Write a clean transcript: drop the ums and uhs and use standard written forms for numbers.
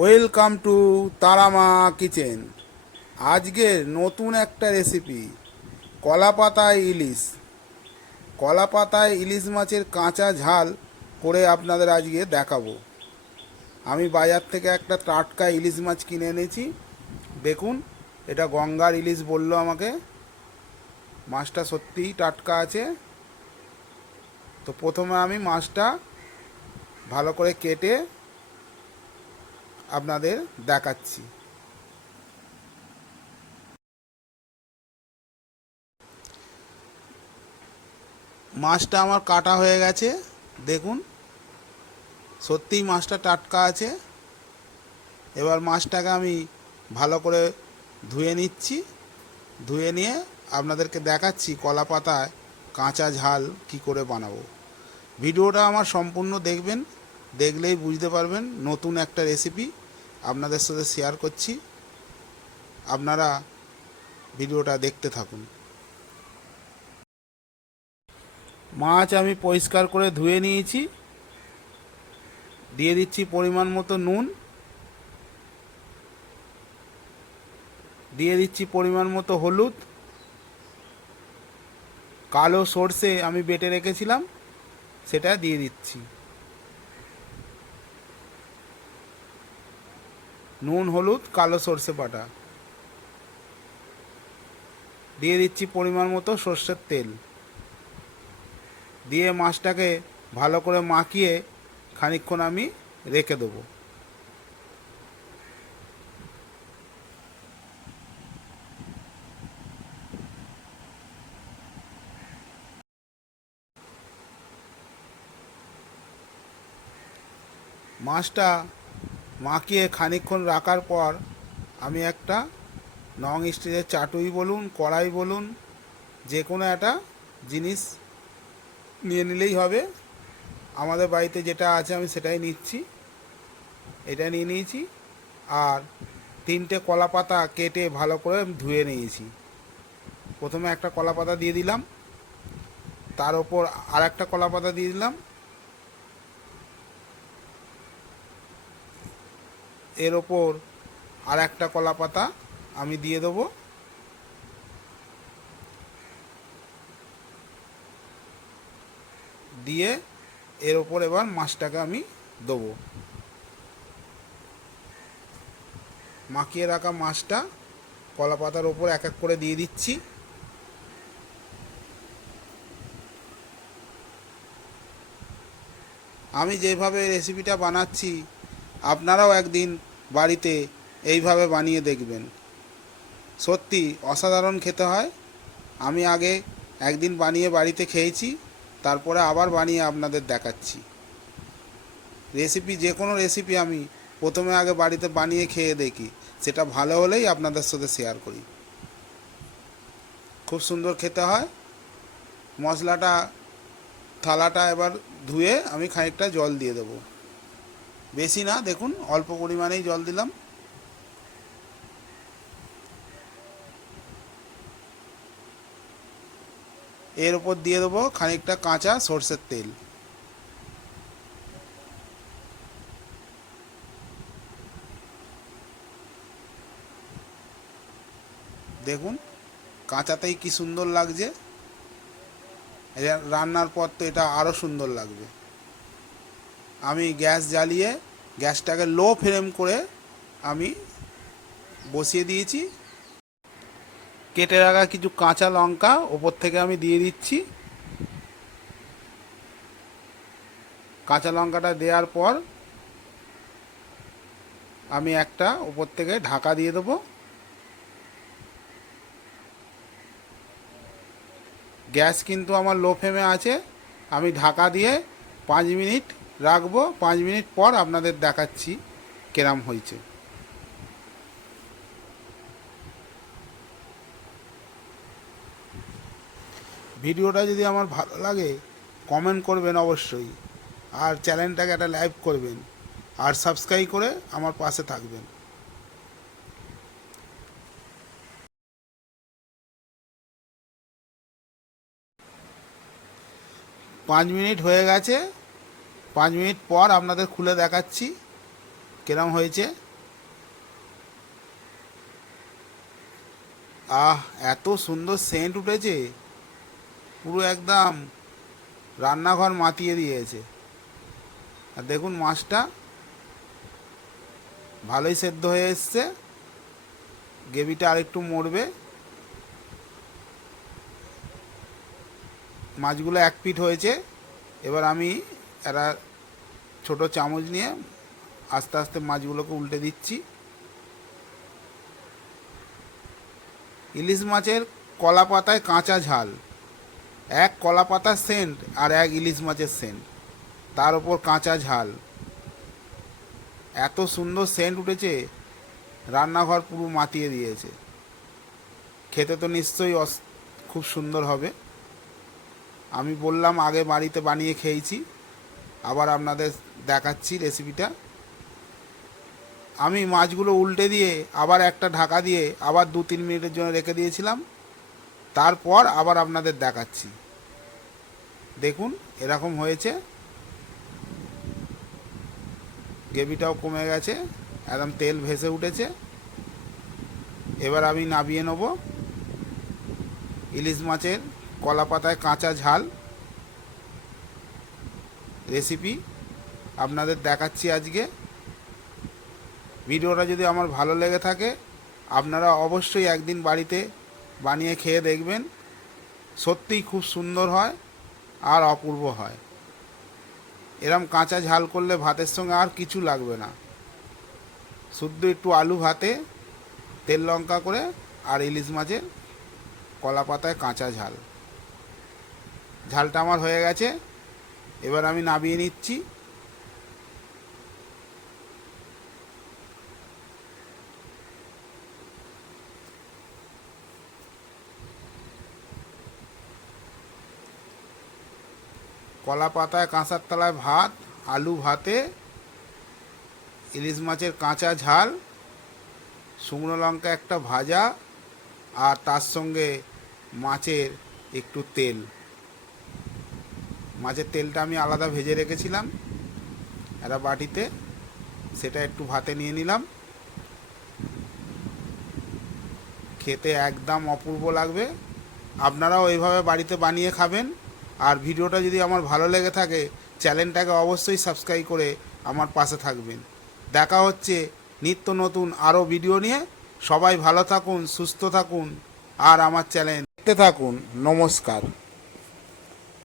Welcome to Tara Maa kitchen. আজকের নতুন একটা রেসিপি কলাপাতায় ইলিশ। কলাপাতায় ইলিশ মাছের কাঁচা ঝাল করে আপনাদের আজকে দেখাবো। আমি বাজার থেকে একটা টাটকা ইলিশ মাছ কিনে এনেছি। দেখুন, এটা গঙ্গার ইলিশ বললো আমাকে। মাছটা সত্যিই টাটকা আছে। তো প্রথমে আমি মাছটা ভালো করে কেটে আপনাদের দেখাচ্ছি। মাছটা আমার কাটা হয়ে গেছে। দেখুন, সত্যিই মাছটা টাটকা আছে। এবার মাছটাকে আমি ভালো করে ধুয়ে নিচ্ছি। ধুয়ে নিয়ে আপনাদেরকে দেখাচ্ছি কলা পাতায় কাঁচা ঝাল কি করে বানাবো। ভিডিওটা আমার সম্পূর্ণ দেখবেন, দেখলেই বুঝতে পারবেন। নতুন একটা রেসিপি আপনাদের সাথে শেয়ার করছি, আপনারা ভিডিওটা দেখতে থাকুন। মাছ আমি পরিষ্কার করে ধুয়ে নিয়েছি। দিয়ে দিচ্ছি পরিমাণ মতো নুন, দিয়ে দিচ্ছি পরিমাণ মতো হলুদ, কালো সর্ষে আমি বেটে রেখেছিলাম সেটা দিয়ে দিচ্ছি। নুন, হলুদ, কালো সর্ষে বাটা। দিয়ে দিচ্ছি পরিমাণ মতো সর্ষের তেল। দিয়ে মাছটাকে ভালো করে মাখিয়ে খানিকক্ষণ আমি রেখে দেবো। মাছটা মাখিয়ে খানিকক্ষণ রাখার পর আমি একটা নন স্টিলের চাটুই বলুন, কড়াই বলুন, যে কোনো একটা জিনিস নিয়ে নিলেই হবে। আমাদের বাড়িতে যেটা আছে আমি সেটাই নিচ্ছি। এটা নিয়ে নিয়েছি। আর 3টে কলা পাতা কেটে ভালো করে ধুয়ে নিয়েছি। প্রথমে একটা কলা পাতা দিয়ে দিলাম, তার ওপর আর একটা কলা পাতা দিয়ে দিলাম, এর ওপর আর একটা কলা পাতা আমি দিয়ে দেবো। দিয়ে এর ওপর এবার মাছটাকে আমি দেবো। মাখিয়ে রাখা মাছটা কলা পাতার ওপর এক এক করে দিয়ে দিচ্ছি। আমি যেভাবে রেসিপিটা বানাচ্ছি আপনারাও একদিন বাড়িতে এইভাবে বানিয়ে দেখবেন। সত্যি অসাধারণ খেতে হয়। আমি আগে একদিন বানিয়ে বাড়িতে খেয়েছি, তারপরে আবার বানিয়ে আপনাদের দেখাচ্ছি। রেসিপি, যে কোনো রেসিপি আমি প্রথমে আগে বাড়িতে বানিয়ে খেয়ে দেখি, সেটা ভালো হলেই আপনাদের সাথে শেয়ার করি। খুব সুন্দর খেতে হয়। মশলাটা, থালাটা এবার ধুয়ে আমি খানিকটা জল দিয়ে দেবো। বেশি না, দেখুন অল্প পরিমাণেই জল দিলাম। এর ওপর দিয়ে দেবো খানিকটা কাঁচা সর্ষের তেল। দেখুন কাঁচাতেই কি সুন্দর লাগছে। রান্নার পর তো এটা আরও সুন্দর লাগবে। আমি গ্যাস জ্বালিয়ে গ্যাসটাকে লো ফ্লেম করে আমি বসিয়ে দিয়েছি। কেটে রাখা কিছু কাঁচা লঙ্কা ওপর থেকে আমি দিয়ে দিচ্ছি। কাঁচা লঙ্কাটা দেওয়ার পর আমি একটা ওপর থেকে ঢাকা দিয়ে দেবো। গ্যাস কিন্তু আমার লো ফ্লেমে আছে। আমি ঢাকা দিয়ে 5 মিনিট রাখবো। 5 মিনিট পর আপনাদের দেখাচ্ছি কেরাম হয়েছে। ভিডিওটা যদি আমার ভালো লাগে কমেন্ট করবেন অবশ্যই, আর চ্যানেলটাকে একটা লাইক করবেন, আর সাবস্ক্রাইব করে আমার পাশে থাকবেন। 5 মিনিট হয়ে গেছে। 5 মিনিট পর আপনাদের খুলে দেখাচ্ছি কেরম হয়েছে। আহ, এত সুন্দর সেন্ট উঠেছে, পুরো একদম রান্নাঘর মাতিয়ে দিয়েছে। আর দেখুন মাছটা ভালোই সেদ্ধ হয়ে এসছে, গ্রেভিটা আরেকটু মরবে। মাছগুলো এক পিঠ হয়েছে। এবার আমি একটা ছোট চামচ নিয়ে আস্তে আস্তে মাছগুলোকে উল্টে দিচ্ছি। ইলিশ মাছের কলা পাতায় কাঁচা ঝাল, এক কলা পাতার সেন্ট আর এক ইলিশ মাছের সেন্ট, তার ওপর কাঁচা ঝাল, এত সুন্দর সেন্ট উঠেছে, রান্নাঘর পুরো মাতিয়ে দিয়েছে। খেতে তো নিশ্চয়ই খুব সুন্দর হবে। আমি বললাম আগে বাড়িতে বানিয়ে খেয়েছি, আবার আপনাদের দেখাচ্ছি রেসিপিটা। আমি মাছগুলো উল্টে দিয়ে আবার একটা ঢাকা দিয়ে আবার 2-3 মিনিটের জন্য রেখে দিয়েছিলাম, তারপর আবার আপনাদের দেখাচ্ছি। দেখুন এরকম হয়েছে, গ্রেভিটাও কমে গেছে, একদম তেল ভেসে উঠেছে। এবার আমি নামিয়ে নেব। ইলিশ মাছের কলা পাতায় কাঁচা ঝাল রেসিপি আপনাদের দেখাচ্ছি আজকে। ভিডিওটা যদি আমার ভালো লেগে থাকে, আপনারা অবশ্যই একদিন বাড়িতে বানিয়ে খেয়ে দেখবেন, সত্যিই খুব সুন্দর হয় আর অপূর্ব হয়। এরম কাঁচা ঝাল করলে ভাতের সঙ্গে আর কিছু লাগবে না, শুধু একটু আলু ভাতে তেল লঙ্কা করে আর ইলিশ মাছের কলা পাতায় কাঁচা ঝাল। ঝালটা আমার হয়ে গেছে, এবার আমি নামিয়ে নিচ্ছি। কলা পাতায় কাঁসার তলায় ভাত, আলু ভাতে ইলিশ মাছের কাঁচা ঝাল, শুকনো লঙ্কা একটা ভাজা, আর তার সঙ্গে মাছের একটু তেল। মাছের তেলটা আমি আলাদা ভেজে রেখেছিলাম একটা বাটিতে, সেটা একটু ভাতে নিয়ে নিলাম। খেতে একদম অপূর্ব লাগবে, আপনারাও এইভাবে বাড়িতে বানিয়ে খাবেন। আর ভিডিওটা যদি আমার ভালো লেগে থাকে, চ্যানেলটাকে অবশ্যই সাবস্ক্রাইব করে আমার পাশে থাকবেন। দেখা হচ্ছে নিত্য নতুন আরও ভিডিও নিয়ে। সবাই ভালো থাকুন, সুস্থ থাকুন, আর আমার চ্যানেল দেখতে থাকুন। নমস্কার।